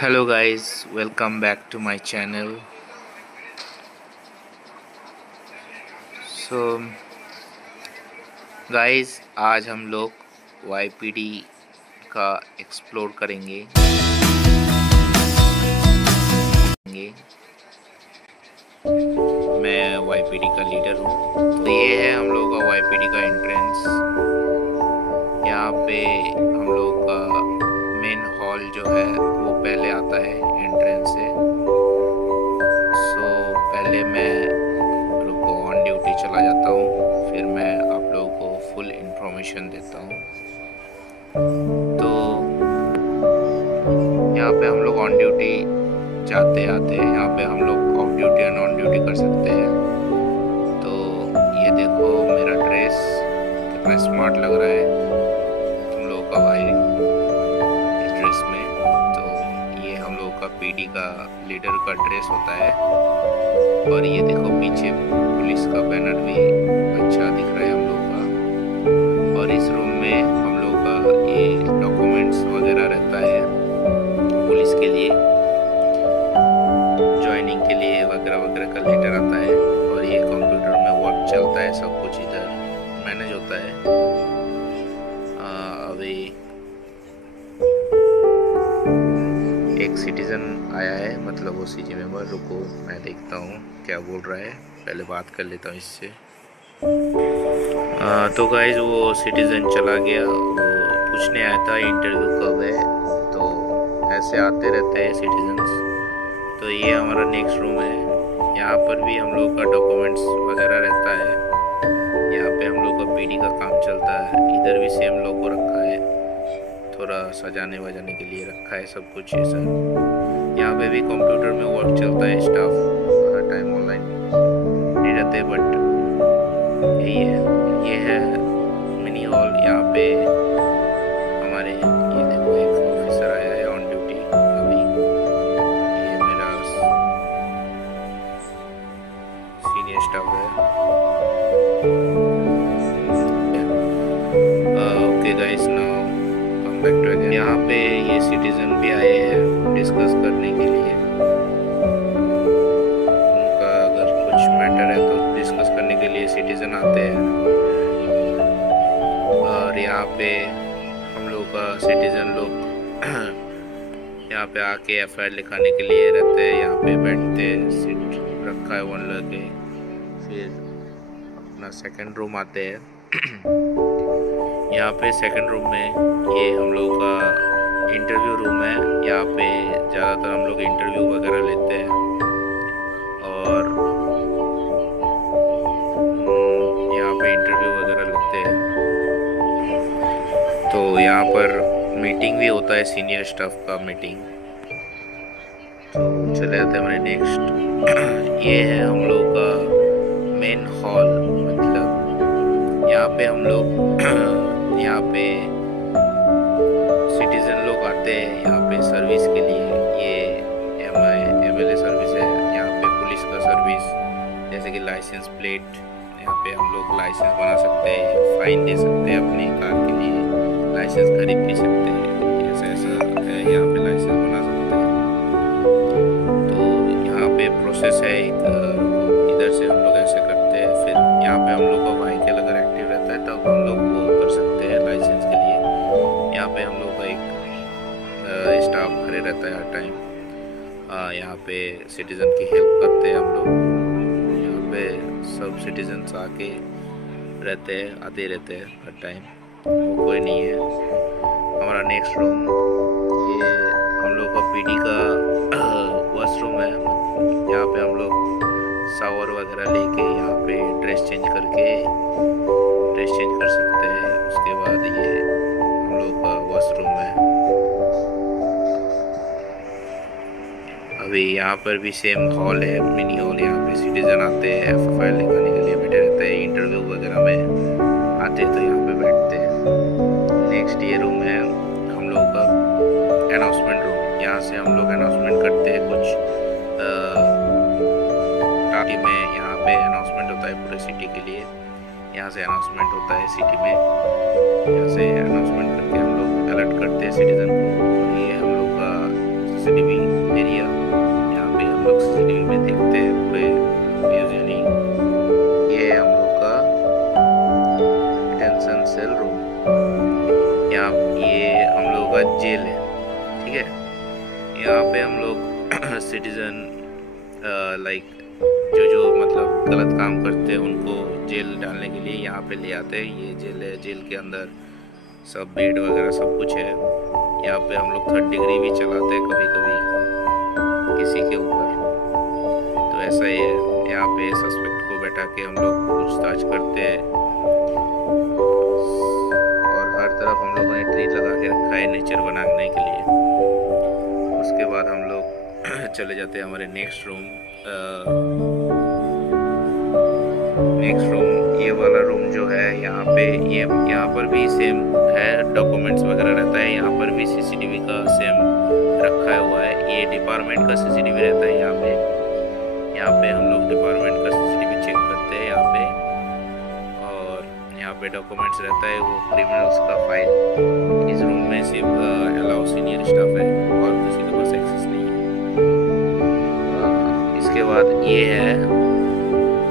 Hello guys, welcome back to my channel. So guys, आज हम लोग वाईपीडी का एक्सप्लोर करेंगे। मैं वाईपीडी का लीडर हूँ। तो ये है हम लोग का वाईपीडी का एंट्रेंस। यहाँ पे हम लोग का मेन हॉल जो है वो पहले आता है एंट्रेंस से। पहले मैं रुको ऑन ड्यूटी चला जाता हूँ, फिर मैं आप लोगों को फुल इंफॉर्मेशन देता हूँ। तो यहाँ पे हम लोग ऑन ड्यूटी जाते आते हैं, यहाँ पे हम लोग ऑफ ड्यूटी और नॉन ड्यूटी कर सकते हैं। तो ये देखो मेरा ड्रेस कितना स्मार्ट लग रहा है तुम लोगों का भाई इस ड्रेस में। तो ये हम लोगों का पीडी का लीडर का ड्रेस होता है। और ये देखो पीछे पुलिस का बैनर भी अच्छा दिख रहा है हम लोग का। और इस रूम में हम लोग का ये डॉक्यूमेंट्स वगैरह रहता है पुलिस के लिए, ज्वाइनिंग के लिए वगैरह वगैरह का लेटर आता है। और ये कंप्यूटर में वर्क चलता है, सब कुछ इधर मैनेज होता है। अभी एक सिटीजन आया है, मतलब वो सीजी मेंबर। रुको मैं देखता हूँ क्या बोल रहा है, पहले बात कर लेता हूँ इससे। तो गाइज वो सिटीजन चला गया, वो पूछने आया था इंटरव्यू कब है। तो ऐसे आते रहते हैं सिटीजन्स। तो ये हमारा नेक्स्ट रूम है, यहाँ पर भी हम लोग का डॉक्यूमेंट्स वगैरह रहता है। यहाँ पे हम लोग का पीडी का काम चलता है। इधर भी सेम लोगो रखा है, थोड़ा सजाने वजाने के लिए रखा है सब कुछ ये सब। यहाँ पे भी कंप्यूटर में वर्क चलता है, स्टाफ हर टाइम ऑनलाइन नहीं रहते, बट यही है। ये है मिनी हॉल। यहाँ पे हमारे ये देखो एक ऑफिसर आया है ऑन ड्यूटी अभी। ये मेरा सीनियर स्टाफ है। Okay guys, now come back to again. यहाँ पे ये सिटीजन भी आए हैं डिस्कस करने के लिए। उनका अगर कुछ मैटर है तो डिस्कस करने के लिए सिटीजन आते हैं। और यहाँ पे हम लोग का सिटीजन लोग यहाँ पे आके एफआईआर लिखाने के लिए रहते हैं। यहाँ पे बैठते हैं, सीट रखा है वन लगे। फिर अपना सेकंड रूम आते हैं। यहाँ पे सेकंड रूम में ये हम लोग का इंटरव्यू रूम है। यहाँ पे ज़्यादातर हम लोग इंटरव्यू वगैरह लेते हैं। और यहाँ पे इंटरव्यू वगैरह लेते हैं। तो यहाँ पर मीटिंग भी होता है, सीनियर स्टाफ का मीटिंग। तो चले जाते हैं हमारे नेक्स्ट। ये है हम लोग का मेन हॉल, मतलब यहाँ पे हम लोग यहाँ पे सिटीजन लोग आते हैं यहाँ पे सर्विस के लिए। ये MLA सर्विस है, यहाँ पे पुलिस का सर्विस, जैसे कि लाइसेंस प्लेट। यहाँ पे हम लोग लाइसेंस बना सकते हैं, फाइन दे सकते हैं अपनी कार के लिए, लाइसेंस खरीद भी सकते हैं। ऐसा है, यहाँ पे लाइसेंस बना सकते हैं। तो यहाँ पे प्रोसेस है एक, इधर से हम लोग ऐसे करते हैं। फिर यहाँ पे हम लोग का व्हीकल अगर एक्टिव रहता है तब हम लोग वो कर सकते हैं लाइसेंस के लिए। यहाँ पे हम लोग का एक स्टाफ खड़े रहता है हर टाइम। यहाँ पे सिटीजन की हेल्प करते हैं हम लोग। यहाँ पे सब सिटीजन्स आके रहते हैं, आते रहते हैं हर टाइम, वो कोई नहीं है। हमारा नेक्स्ट रूम ये हम लोग का पीडी का वॉशरूम है। यहाँ पे हम लोग शावर वगैरह लेके यहाँ पे ड्रेस चेंज कर सकते हैं। उसके बाद ये हम लोग का वॉशरूम है। अभी यहाँ पर भी सेम हॉल है, मिनी हॉल। यहाँ पे सिटीजन आते हैं, एफआईआर लिखाने के लिए बैठे रहते हैं, इंटरव्यू वगैरह में आते हैं तो यहाँ पे बैठते हैं। नेक्स्ट ये रूम है हम लोग का अनाउंसमेंट रूम। यहाँ से हम लोग अनाउंसमेंट करते हैं कुछ टाटी में। यहाँ पे अनाउंसमेंट होता है पूरे सिटी के लिए। यहाँ से अनाउंसमेंट होता है सिटी में, यहाँ से अनाउंसमेंट करके हम लोग अलर्ट करते हैं सिटीजन को। और ये हम लोग का CCTV ठीक है। यहाँ पे हम लोग सिटीज़न लाइक जो मतलब गलत काम करते हैं उनको जेल डालने के लिए यहाँ पे ले आते हैं। ये जेल है, जेल के अंदर सब बेड वगैरह सब कुछ है। यहाँ पे हम लोग 3rd डिग्री भी चलाते हैं कभी कभी किसी के ऊपर। तो ऐसा ही है, यहाँ पे सस्पेक्ट को बैठा के हम लोग पूछताछ करते हैं और हर तरफ हम लोगों ने ट्री लगा के रखा है नेचर बनाने के लिए। उसके बाद हम लोग चले जाते हैं हमारे नेक्स्ट रूम। ये वाला रूम जो है यहाँ पे यहाँ पर भी सेम है, डॉक्यूमेंट्स वगैरह रहता है। यहाँ पर भी सीसीटीवी का सेम रखा हुआ है। ये डिपार्टमेंट का सीसीटीवी रहता है यहाँ पे हम लोग डिपार्टमेंट का सीसीटीवी चेक करते हैं यहाँ पे। और यहाँ पे डॉक्यूमेंट्स रहता है, वो क्रिमिनल्स का फाइल। इस रूम में सिर्फ अलाउ सीनियर स्टाफ है और किसी के पास एक्सेस नहीं है। इसके बाद ये है,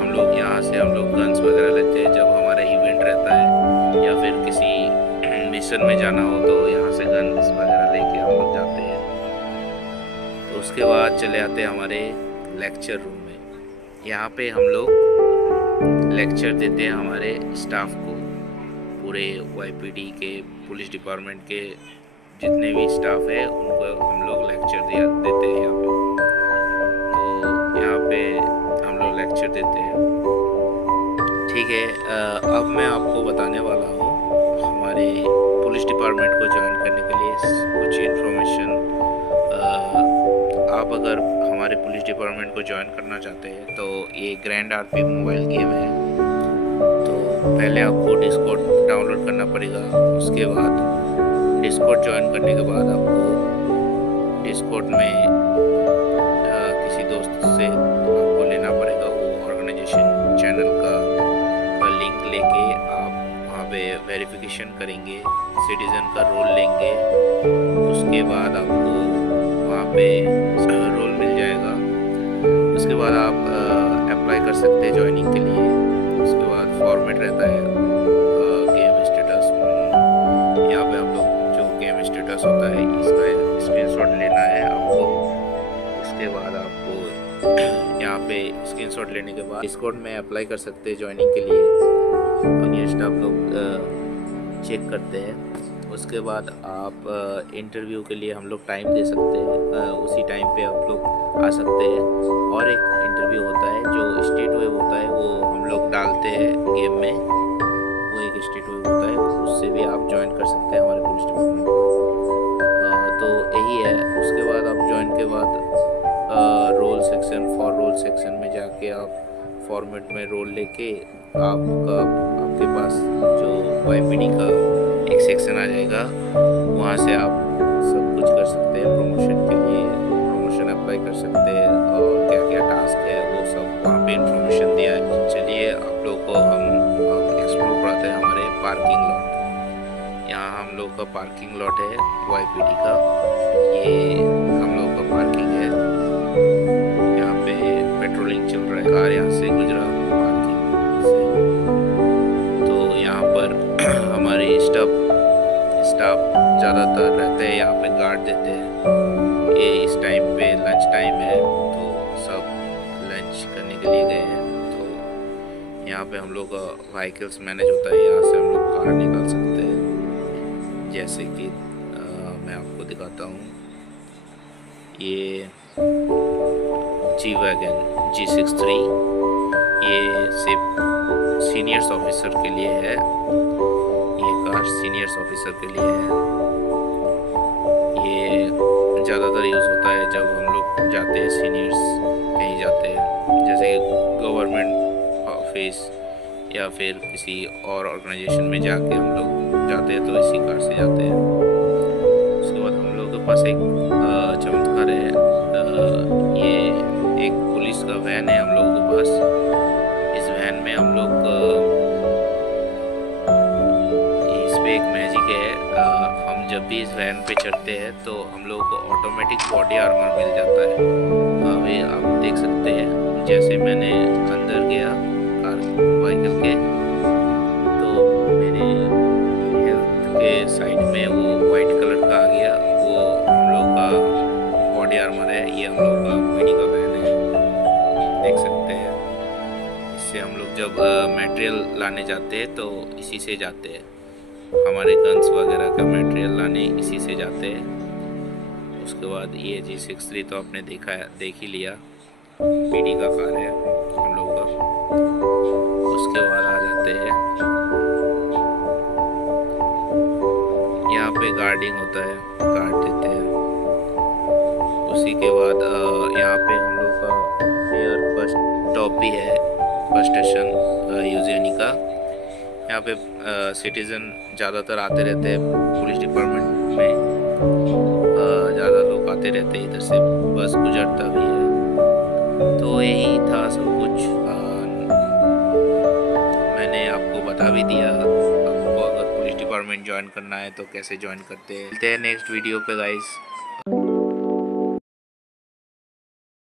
हम लोग यहाँ से हम लोग गन्स वगैरह लेते हैं जब हमारा इवेंट रहता है या फिर किसी मिशन में जाना हो तो यहाँ से गन्स वगैरह लेके हम लोग जाते हैं। तो उसके बाद चले आते हैं हमारे लेक्चर रूम में। यहाँ पे हम लोग लेक्चर देते हैं हमारे स्टाफ को, पूरे YPD के पुलिस डिपार्टमेंट के जितने भी स्टाफ है उनको हम लोग लेक्चर देते हैं यहाँ पे। तो यहाँ पे हम लोग लेक्चर देते हैं, ठीक है। अब मैं आपको बताने वाला हूँ हमारे पुलिस डिपार्टमेंट को ज्वाइन करने के लिए कुछ इन्फॉर्मेशन। आप अगर हमारे पुलिस डिपार्टमेंट को ज्वाइन करना चाहते हैं तो ये ग्रैंड RP मोबाइल गेम है। तो पहले आपको डिस्कॉर्ड डाउनलोड करना पड़ेगा। उसके बाद डिस्कॉर्ड ज्वाइन करने के बाद आपको डिस्कॉर्ड में किसी दोस्त से आपको लेना पड़ेगा वो ऑर्गेनाइजेशन चैनल का लिंक लेके आप वहाँ पे वेरिफिकेशन करेंगे, सिटीज़न का रोल लेंगे। उसके बाद आपको वहाँ पे रोल मिल जाएगा। उसके बाद आप अप्लाई कर सकते हैं ज्वाइनिंग के लिए। उसके बाद फॉर्मेट रहता है गेम स्टेटस। यहाँ पे हम लोग जो गेम स्टेटस होता है इसका स्क्रीनशॉट लेना है आपको। उसके बाद आपको यहाँ पे स्क्रीनशॉट लेने के बाद डिस्कॉर्ड में अप्लाई कर सकते हैं ज्वाइनिंग के लिए। और ये स्टाफ लोग चेक करते हैं। उसके बाद आप इंटरव्यू के लिए हम लोग टाइम दे सकते हैं, उसी टाइम पे आप लोग आ सकते हैं। और एक इंटरव्यू होता है जो स्टेट वेव होता है, वो हम लोग डालते हैं गेम में। वो एक स्टेट वेव होता है, उससे भी आप ज्वाइन कर सकते हैं हमारे पुलिस डिपार्टमेंट को। तो यही है। उसके बाद आप ज्वाइन के बाद रोल सेक्शन में जाके आप फॉर्मेट में रोल लेके आपके पास जो YPD का एक सेक्शन आ जाएगा, वहाँ से आप सब कुछ कर सकते हैं। प्रमोशन के लिए प्रमोशन अप्लाई कर सकते हैं और क्या क्या टास्क है वो सब वहाँ पे इंफॉर्मेशन दिया है। चलिए आप लोग को हम एक्सप्लोर कराते हैं हमारे पार्किंग लॉट। यहाँ हम लोग का पार्किंग लॉट है YPD का। ये हम लोग का पार्किंग है। यहाँ पे पेट्रोलिंग चल रहा है, कार यहाँ से गुजरा पार्किंग से। तो यहाँ पर हमारे स्टाफ ज़्यादातर रहते हैं, यहाँ पे गार्ड देते हैं। ये इस टाइम पे लंच टाइम है तो सब लंच करने के लिए गए हैं। तो यहाँ पे हम लोग का व्हीकल्स मैनेज होता है, यहाँ से हम लोग कार निकाल सकते हैं। जैसे कि मैं आपको दिखाता हूँ, ये G-Wagon G63, ये सिर्फ सीनियर्स ऑफिसर के लिए है। ये कार सीनियर्स ऑफिसर के लिए है। ये ज़्यादातर यूज़ होता है जब हम लोग जाते हैं, सीनियर्स कहीं जाते हैं, जैसे गवर्नमेंट ऑफिस या फिर किसी और ऑर्गेनाइजेशन में जाके हम लोग जाते हैं तो इसी कार से जाते हैं। उसके बाद हम लोग के पास एक चमत्कार है। ये एक पुलिस का वैन है हम लोगों के पास। इस वैन में हम लोग इसमें एक मैजिक है। हम जब भी इस वैन पे चढ़ते हैं तो हम लोग को ऑटोमेटिक बॉडी आर्मर मिल जाता है। अभी आप देख सकते हैं, जैसे मैंने अंदर गया कार व्हीकल के तो मेरे हेल्थ के साइड में वो वाइट कलर का आ गया। वो हम लोग आर्मर है, ये हम लोग का पीडी का वैन है, देख सकते हैं। इससे हम लोग जब मटेरियल लाने जाते हैं तो इसी से जाते हैं, हमारे गन्स वगैरह का मटेरियल लाने इसी से जाते हैं। उसके बाद ये G63 तो आपने देख ही लिया, पीडी का कार है हम लोग का। उसके बाद आ जाते हैं, यहाँ पे गार्डिंग होता है, गार्ड देते हैं। उसी के बाद यहाँ पे हम लोग का एयर बस स्टॉप भी है, बस स्टेशन यूजियनी का। यहाँ पे सिटीज़न ज़्यादातर आते रहते हैं, पुलिस डिपार्टमेंट में ज़्यादा लोग आते रहते हैं, इधर से बस गुजरता भी है। तो यही था सब कुछ, मैंने आपको बता भी दिया। आपको अगर पुलिस डिपार्टमेंट ज्वाइन करना है तो कैसे ज्वाइन करते हैं। मिलते हैं नेक्स्ट वीडियो पे गाइस।